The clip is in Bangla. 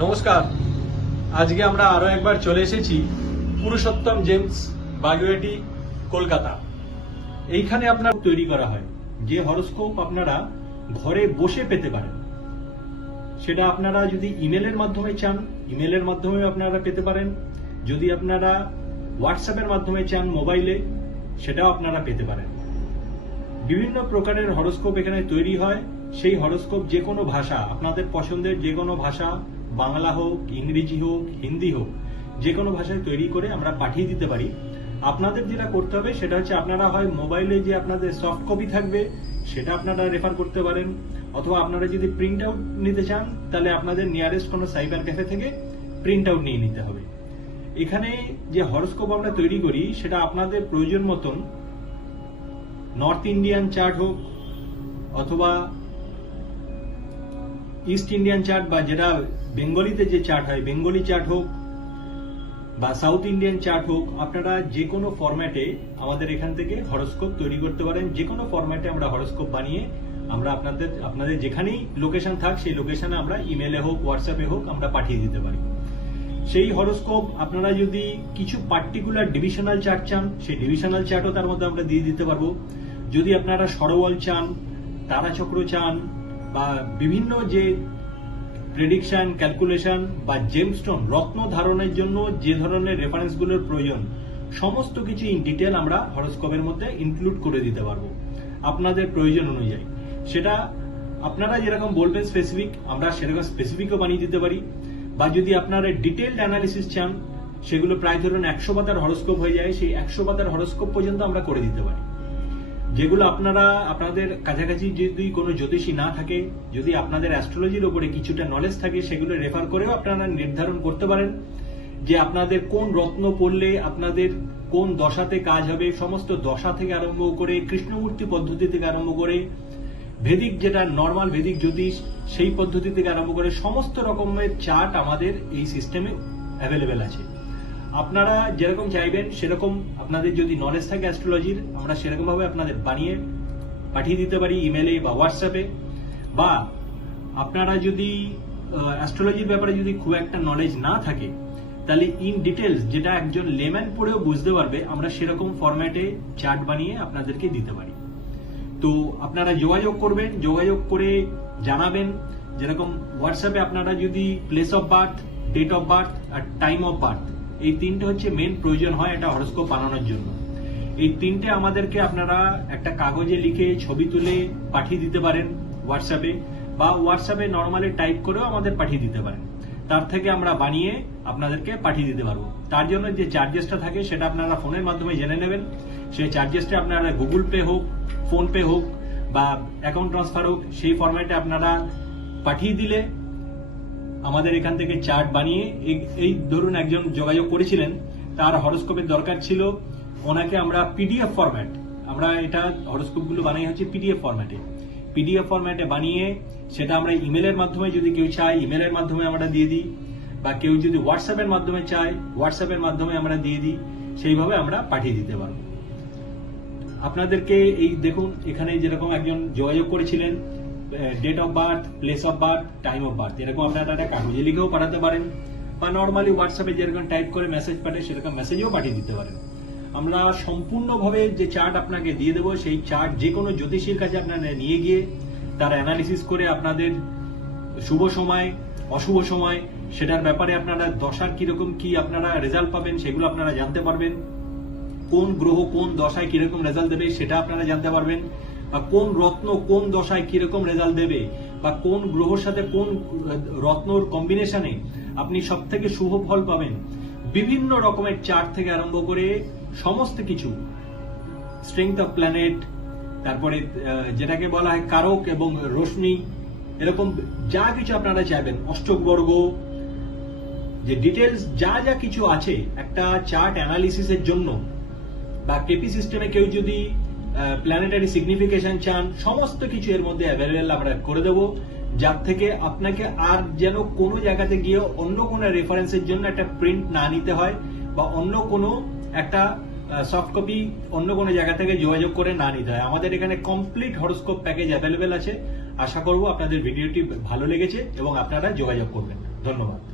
নমস্কার। আজকে আমরা আরো একবার চলে এসেছি পুরুষোত্তম জেমস, বাগুইআটি, কলকাতা। এইখানে আপনার তৈরি করা হয় যে হরোস্কোপ আপনারা ঘরে বসে পেতে পারেন। সেটা আপনারা যদি ইমেলের মাধ্যমে চান, ইমেলের মাধ্যমে আপনারা পেতে পারেন। যদি আপনারা হোয়াটসঅ্যাপের মাধ্যমে চান মোবাইলে, সেটাও আপনারা পেতে পারেন। বিভিন্ন প্রকারের হরোস্কোপ এখানে তৈরি হয়। সেই হরোস্কোপ যে কোনো ভাষা, আপনাদের পছন্দের যে কোনো ভাষা, বাংলা হোক, ইংরেজি হোক, হিন্দি হোক, যে কোনো ভাষায় তৈরি করে আমরা পাঠিয়ে দিতে পারি। আপনাদের যেটা করতে হবে সেটা হচ্ছে আপনারা হয় মোবাইলে যে আপনাদের সফট কপি থাকবে সেটা আপনারা রেফার করতে পারেন, অথবা আপনারা যদি প্রিন্ট আউট নিতে চান তাহলে আপনাদের নিয়ারেস্ট কোনো সাইবার ক্যাফে থেকে প্রিন্ট আউট নিয়ে নিতে হবে। এখানে যে হরোস্কোপ আমরা তৈরি করি সেটা আপনাদের প্রয়োজন মতন নর্থ ইন্ডিয়ান চার্ট হোক, অথবা ইস্ট ইন্ডিয়ান চার্ট, বা যেটা বেঙ্গলিতে যে চার্ট হয় বেঙ্গলি চার্ট হোক, বা সাউথ ইন্ডিয়ান চার্ট হোক, আপনারা যে কোনো ফরম্যাটে আমাদের এখান থেকে হরোস্কোপ তৈরি করতে পারেন। যে কোনো ফরম্যাটে আমরা হরোস্কোপ বানিয়ে আমরা আপনাদের যেখানেই লোকেশন থাক সেই লোকেশনে আমরা ইমেলে হোক, হোয়াটসঅ্যাপে হোক আমরা পাঠিয়ে দিতে পারি। সেই হরোস্কোপ আপনারা যদি কিছু পার্টিকুলার ডিভিশনাল চার্ট চান, সেই ডিভিশনাল চার্টও তার মধ্যে আমরা দিয়ে দিতে পারবো। যদি আপনারা সরোবল চান, তারাচক্র চান, বা বিভিন্ন যে প্রেডিকশন, ক্যালকুলেশন বা জেমস্টোন, রত্ন ধারণের জন্য যে ধরনের রেফারেন্সগুলোর প্রয়োজন, সমস্ত কিছু ইন ডিটেল আমরা হরোস্কোপের মধ্যে ইনক্লুড করে দিতে পারবো আপনাদের প্রয়োজন অনুযায়ী। সেটা আপনারা যেরকম বলবেন স্পেসিফিক, আমরা সেরকম স্পেসিফিকও বানিয়ে দিতে পারি। বা যদি আপনারা ডিটেলড অ্যানালিসিস চান, সেগুলো প্রায় ধরুন 100 পাতার হরোস্কোপ হয়ে যায়, সেই 100 পাতার হরোস্কোপ পর্যন্ত আমরা করে দিতে পারি। যেগুলো আপনাদের কাছাকাছি যদি কোনো জ্যোতিষী না থাকে, যদি আপনাদের অ্যাস্ট্রোলজির উপরে কিছুটা নলেজ থাকে, সেগুলো রেফার করেও আপনারা নির্ধারণ করতে পারেন যে আপনাদের কোন রত্ন পড়লে আপনাদের কোন দশাতে কাজ হবে। সমস্ত দশা থেকে আরম্ভ করে, কৃষ্ণমূর্তি পদ্ধতি থেকে আরম্ভ করে, ভেদিক যেটা নর্মাল ভেদিক জ্যোতিষ সেই পদ্ধতি থেকে আরম্ভ করে সমস্ত রকমের চার্ট আমাদের এই সিস্টেমে অ্যাভেলেবেল আছে। আপনারা যেরকম চাইবেন সেরকম, আপনাদের যদি নলেজ থাকে অ্যাস্ট্রোলজির, আমরা সেরকম ভাবে আপনাদের বানিয়ে পাঠিয়ে দিতে পারি ইমেলে বা হোয়াটসঅ্যাপে। বা আপনারা যদি অ্যাস্ট্রোলজির ব্যাপারে যদি খুব একটা নলেজ না থাকে, তাহলে ইন ডিটেলস যেটা একজন লেম্যান পড়েও বুঝতে পারবে, আমরা সেরকম ফরম্যাটে চার্ট বানিয়ে আপনাদেরকে দিতে পারি। তো আপনারা যোগাযোগ করবেন, যোগাযোগ করে জানাবেন। যেরকম হোয়াটসঅ্যাপে আপনারা যদি place of birth, date of birth আর টাইম অফ বার্থ, এই তিনটে হচ্ছে মেন প্রয়োজন হয় একটা হরোস্কোপ বানানোর জন্য। এই তিনটে আমাদেরকে আপনারা একটা কাগজে লিখে ছবি তুলে পাঠিয়ে দিতে পারেন হোয়াটসঅ্যাপে, বা হোয়াটসঅ্যাপে নর্মালি টাইপ করেও আমাদের পাঠিয়ে দিতে পারেন। তার থেকে আমরা বানিয়ে আপনাদেরকে পাঠিয়ে দিতে পারবো। তার জন্য যে চার্জেসটা থাকে সেটা আপনারা ফোনের মাধ্যমে জেনে নেবেন। সেই চার্জেসটা আপনারা গুগল পে হোক, ফোন পে হোক বা অ্যাকাউন্ট ট্রান্সফার হোক, সেই ফরম্যাটে আপনারা পাঠিয়ে দিলে আমাদের এখান থেকে চার্ট বানিয়ে, এই ধরুন একজন যোগাযোগ করেছিলেন, তার হরোস্কোপের দরকার ছিল, ওনাকে আমরা পিডিএফ ফরম্যাট, আমরা এটা হরোস্কোপগুলো বানাই হচ্ছে পিডিএফ ফরম্যাটে। পিডিএফ ফরম্যাটে বানিয়ে সেটা আমরা ইমেলের মাধ্যমে, যদি কেউ চায় ইমেলের মাধ্যমে আমরা দিয়ে দিই, বা কেউ যদি হোয়াটসঅ্যাপের মাধ্যমে চায় হোয়াটসঅ্যাপের মাধ্যমে আমরা দিয়ে দিই, সেইভাবে আমরা পাঠিয়ে দিতে পারবো আপনাদেরকে। এই দেখুন এখানে যেরকম একজন যোগাযোগ করেছিলেন, date of birth, place of birth, time of birth, এরকম আপনারা একটা কাগজে লিখেও পাঠাতে পারেন, বা নর্মালি হোয়াটসঅ্যাপে যেরকম টাইপ করে মেসেজ পাঠায় সেরকম মেসেজও পাঠিয়ে দিতে পারেন। আমরা সম্পূর্ণভাবে যে চার্ট আপনাকে দিয়ে দেবো, সেই চার্ট যে কোনো জ্যোতিষীর কাছে আপনারা নিয়ে গিয়ে তার অ্যানালিসিস করে আপনাদের শুভ সময়, অশুভ সময়, সেটার ব্যাপারে আপনারা দশার কিরকম কি আপনারা রেজাল্ট পাবেন সেগুলো আপনারা জানতে পারবেন। কোন গ্রহ কোন দশায় কিরকম রেজাল্ট দেবে সেটা আপনারা জানতে পারবেন, বা কোন রত্ন কোন দশায় কিরকম রেজাল্ট দেবে, বা কোন গ্রহর সাথে কোন রত্নর কম্বিনেশনে আপনি সব থেকে শুভ ফল পাবেন। বিভিন্ন রকমের চার্ট থেকে আরম্ভ করে সমস্ত কিছু, স্ট্রেংথ অফ প্ল্যানেট, তারপরে যেটাকে বলা হয় কারক এবং রশ্মি, এরকম যা কিছু আপনারা চাইবেন, অষ্টক বর্গ, যে ডিটেলস যা যা কিছু আছে একটা চার্ট অ্যানালিসিসের জন্য, বা কেপি সিস্টেমে কেউ যদি প্ল্যানেটারি সিগনিফিকেশন চান, সমস্ত কিছু এর মধ্যে অ্যাভেলেবেল আমরা করে দেবো, যার থেকে আপনাকে আর যেন কোনো জায়গাতে গিয়ে অন্য কোনো রেফারেন্সের জন্য একটা প্রিন্ট না নিতে হয়, বা অন্য কোনো একটা সফট কপি অন্য কোনো জায়গা থেকে যোগাযোগ করে না নিতে হয়। আমাদের এখানে কমপ্লিট হরোস্কোপ প্যাকেজ অ্যাভেলেবেল আছে। আশা করব আপনাদের ভিডিওটি ভালো লেগেছে এবং আপনারা যোগাযোগ করবেন। ধন্যবাদ।